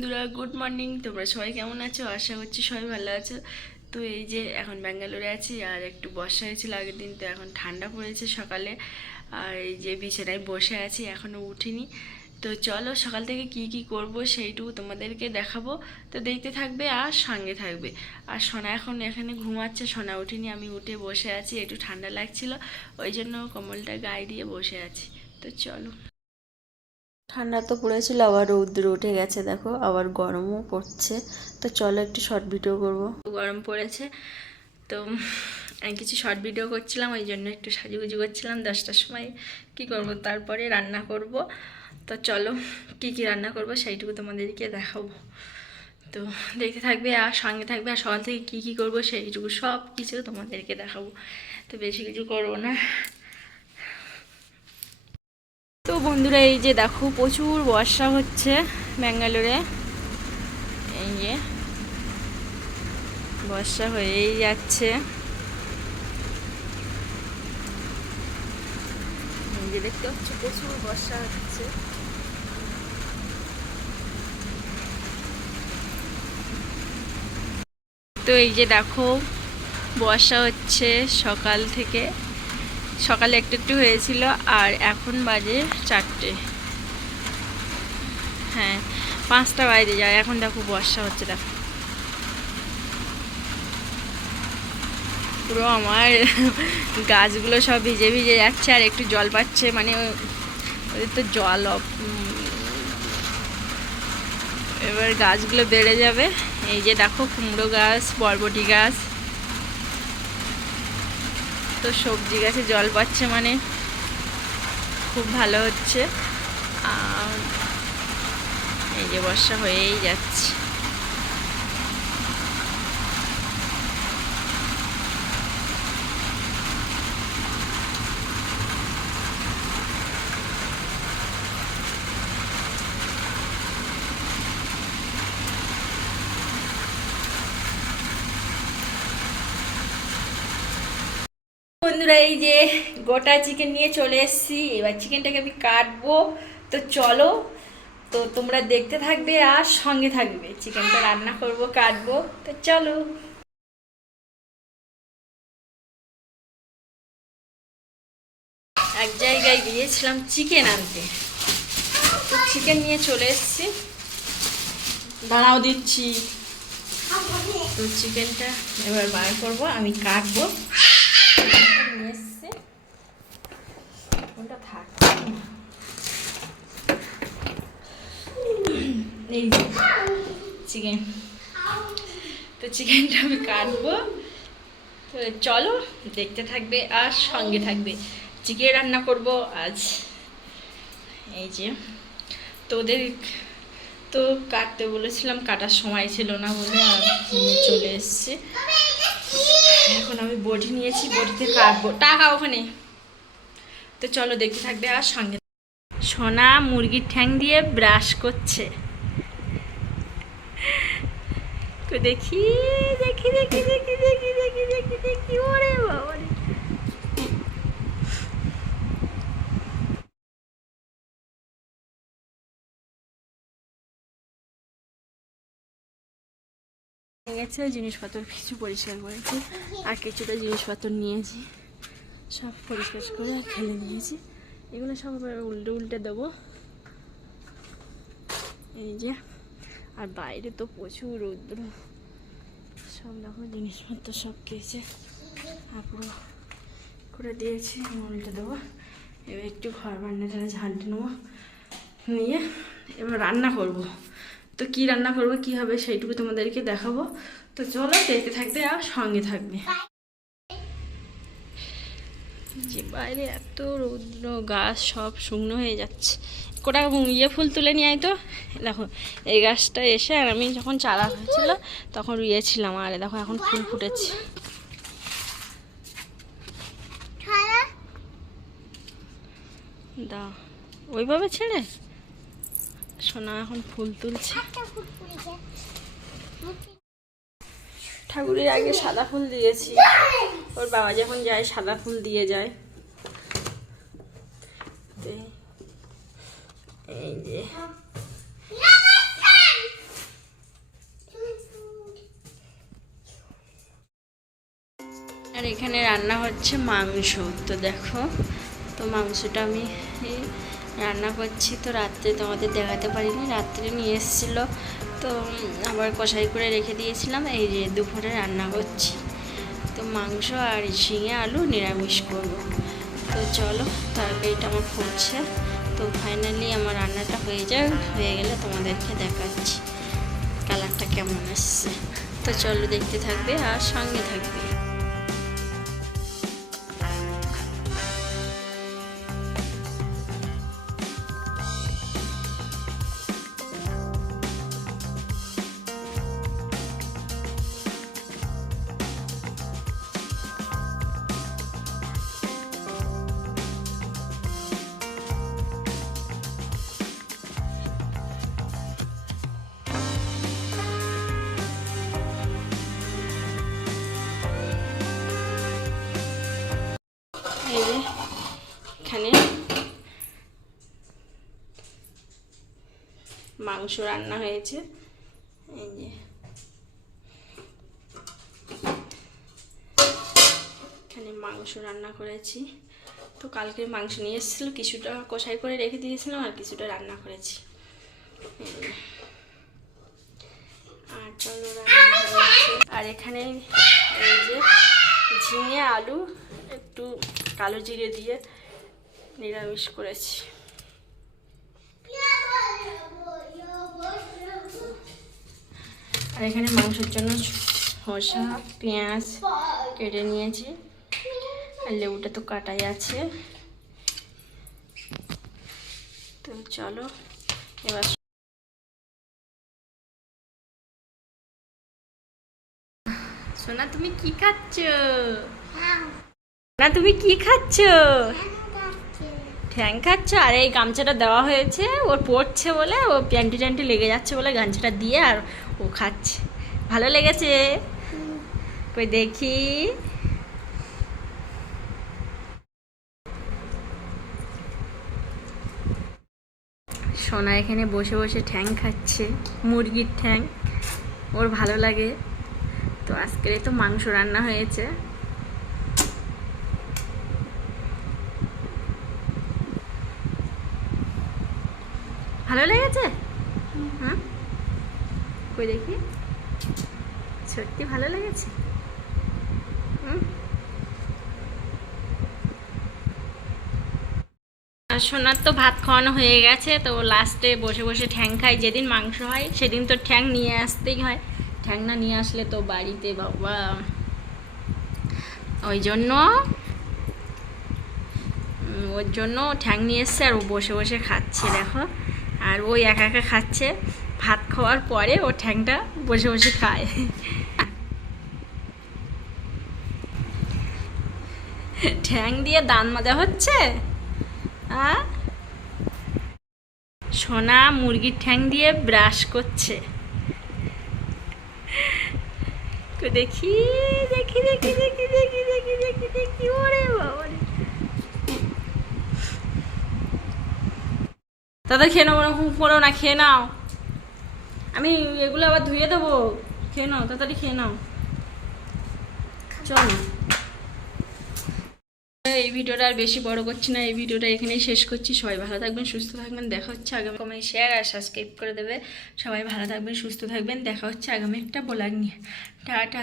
বন্ধুরা good morning তোমরা সবাই কেমন আছো? আশা করছি সবাই ভালো আছো। তো এই যে এখন ব্যাঙ্গালোরে আছি, আর একটু বর্ষা হয়েছিল আগের দিন, তো এখন ঠান্ডা পড়েছে সকালে। আর এই যে বিছানায় বসে আছি এখনও উঠিনি। তো চলো সকাল থেকে কি কি করব সেইটুকু তোমাদেরকে দেখাবো। তো দেখতে থাকবে আর সঙ্গে থাকবে। আর সোনা এখন এখানে ঘুমাচ্ছে, সোনা উঠিনি, আমি উঠে বসে আছি, একটু ঠান্ডা লাগছিল, ওই জন্য কম্বলটা গায়ে দিয়ে বসে আছি। তো চলো। ঠান্ডা তো পড়েছিল, আবার রৌদ্র উঠে গেছে দেখো, আবার গরমও পড়ছে। তো চলো একটু শর্ট ভিডিও করব। গরম পড়েছে, তো আমি কিছু শর্ট ভিডিও করছিলাম, ওই জন্য একটু সাজুগুজু করছিলাম দশটার সময়। কি করব? তারপরে রান্না করব। তো চলো, কি কি রান্না করব সেইটুকু তোমাদেরকে দেখাবো। তো দেখতে থাকবে, আর সঙ্গে থাকবে, আর সকাল থেকে কী কী করব সেইটুকু সব কিছু তোমাদেরকে দেখাবো। তো বেশি কিছু করব না। বন্ধুরা, এই যে দেখো, প্রচুর বর্ষা হচ্ছে ব্যাঙ্গালোরে। এই যে বর্ষা হয়েই যাচ্ছে। দেখতে হচ্ছে প্রচুর বর্ষা হচ্ছে। তো এই যে দেখো, বর্ষা হচ্ছে সকাল থেকে। সকালে একটু একটু হয়েছিল আর এখন বাজে চারটে। হ্যাঁ পাঁচটা বাইরে যায়। এখন দেখো বর্ষা হচ্ছে, দেখো। পুরো আমার গাছগুলো সব ভিজে ভিজে যাচ্ছে আর একটু জল পাচ্ছে মানে ওদের তো জল এবার গাছগুলো বেড়ে যাবে। এই যে দেখো কুমড়ো গাছ, বরবটি গাছ। সবজি গাছে জল পাচ্ছে মানে খুব ভালো হচ্ছে। আর এই যে বর্ষা হয়েই যাচ্ছে। বন্ধুরা, এই যে গোটা চিকেন নিয়ে চলে এসেছি। এবার চিকেনটাকে আমি কাটবো। তো চলো, তো তোমরা দেখতে থাকবে আর সঙ্গে থাকবে। চিকেনটা রান্না করব, কাটবো। তো চলো। এক জায়গায় গিয়েছিলাম চিকেন আনতে। তো চিকেন নিয়ে চলে এসেছি। দাঁড়াও দিচ্ছি। তো চিকেনটা এবার বার করব, আমি কাটবো। থাক। এই চিকেন। তো চিকেনটা আমি কাটবো। তো চলো, দেখতে থাকবে আর সঙ্গে থাকবে। চিকেন রান্না করব আজ। এই যে তো ওদের তো কাটতে বলেছিলাম, কাটার সময় ছিল না বলে আর চলে এসছে। এখন আমি বটি নিয়েছি, বটিতে কাটবো। টাকা ওখানে। তো চলো দেখতে থাকবে আর সঙ্গে। সোনা মুরগির ঠ্যাং দিয়ে ব্রাশ করছে। দেখি দেখি দেখি দেখি দেখি দেখি দেখি দেখি, ওরে বাবা জিনিসপত্র কিছু পরিষ্কার করেছি, আর কিছুটা জিনিসপত্র নিয়েছি। সব পরিষ্কার করে ফেলে নিয়েছি। এগুলো সব উল্টে উল্টে দেবো। এই যে, আর বাইরে তো প্রচুর রৌদ্র। সব দেখো, জিনিসপত্র সব খেয়েছে আর পুরো করে দিয়েছি উল্টে দেবো। এবার একটু ঘর বান্নাটা ঝালটে নেব, নিয়ে এবার রান্না করব। তো কি রান্না করব, কি হবে সেইটুকু তোমাদেরকে দেখাবো। তো চলো দেখতে থাকবে আর সঙ্গে থাকবে। যে বাইরে এত রৌদ্র গাছ সব শুকনো হয়ে যাচ্ছে। কোটা ইয়ে ফুল তুলে নিয়ে আয় তো। দেখো এই গাছটা এসে আর আমি যখন চারা হয়েছিল তখন রুইয়েছিলাম আর দেখো এখন ফুল ফুটেছে। দা ওইভাবে ছেড়ে? সোনা এখন ফুল তুলছে। ঠাকুরের আগে সাদা ফুল দিয়েছি। ওর বাবা যখন যায়, সাদা ফুল দিয়ে যায়। এই যে। আর এখানে রান্না হচ্ছে মাংস। তো দেখো, তো মাংসটা আমি রান্না করছি। তো রাত্রে তোমাদের দেখাতে পারিনি। রাত্রে নিয়ে এসেছিল তো আবার কষাই করে রেখে দিয়েছিলাম। এই যে দুপুরে রান্না করছি। তো মাংস আর ঝিঙে আলু নিরামিষ করব। তো চলো, তরকারিটা আমার ফুটছে তো ফাইনালি আমার রান্নাটা হয়ে যায় হয়ে গেলে তোমাদেরকে দেখাচ্ছি। কালারটা কেমন আসছে তো চলো দেখতে থাকবে আর সঙ্গে থাকবে। মাংস রান্না হয়েছে। এই যে। এখানে মাংস রান্না করেছি। তো কালকে মাংস নিয়ে এসেছিল কিছুটা কষাই করে রেখে দিয়েছিলাম আর কিছুটা রান্না করেছি। আর চলো। আর এখানে এই যে ঝিঙে আলু একটু কালো জিরে দিয়ে নিরামিষ করেছি। আর এখানে মাংসের জন্য শসা, পেঁয়াজ কেটে নিয়েছি। আর লেবুটা তো কাটাই আছে। তো চলো, এবার সোনা, তুমি কি খাচ্ছ? না তুমি কি খাচ্ছ? ঠ্যাং খাচ্ছ? আর, এই গামছাটা দেওয়া হয়েছে। ওর পড়ছে বলে, ও প্যান্টি ট্যান্টি লেগে যাচ্ছে বলে গামছাটা দিয়ে, আর ও খাচ্ছে। ভালো লেগেছে? কই দেখি। সোনা এখানে বসে বসে ঠ্যাং খাচ্ছে, মুরগির ঠ্যাং। ওর ভালো লাগে। তো আজকের তো মাংস রান্না হয়েছে। ভালো লেগেছে? হুম কই দেখি? সত্যি ভালো লেগেছে? সোনার তো ভাত খাওয়ানো হয়ে গেছে, তো লাস্টে বসে বসে ঠ্যাং খায় যেদিন মাংস হয়, সেদিন তো ঠ্যাং নিয়ে আসতেই হয়। ঠ্যাং না নিয়ে আসলে তো বাড়িতে বাবা। ওই জন্য ওর জন্য ঠ্যাং নিয়ে এসছে আর ও বসে বসে খাচ্ছে, দেখো। আর ওই একা একা খাচ্ছে। ভাত খাওয়ার পরে ও ঠ্যাংটা বসে বসে খায়। ঠ্যাং দিয়ে দান মাজা হচ্ছে? সোনা মুরগির ঠ্যাং দিয়ে ব্রাশ করছে। দেখি দেখি দেখি দেখি দেখি দেখি দেখি দেখি, ওরে বাবা। দাদা খেয়ে নাও ওরকম করো না, খেয়ে নাও। আমি এগুলো আবার ধুয়ে দেবো। খেয়ে নাও, তাড়াতাড়ি খেয়ে নাও। চলো। এই ভিডিওটা আর বেশি বড় করছি না, এই ভিডিওটা এখানেই শেষ করছি। সবাই ভালো থাকবেন, সুস্থ থাকবেন, দেখা হচ্ছে আগামী কমেন্ট শেয়ার আর সাবস্ক্রাইব করে দেবে। সবাই ভালো থাকবেন, সুস্থ থাকবেন, দেখা হচ্ছে আগামী একটা ব্লগ নিয়ে। টাটা।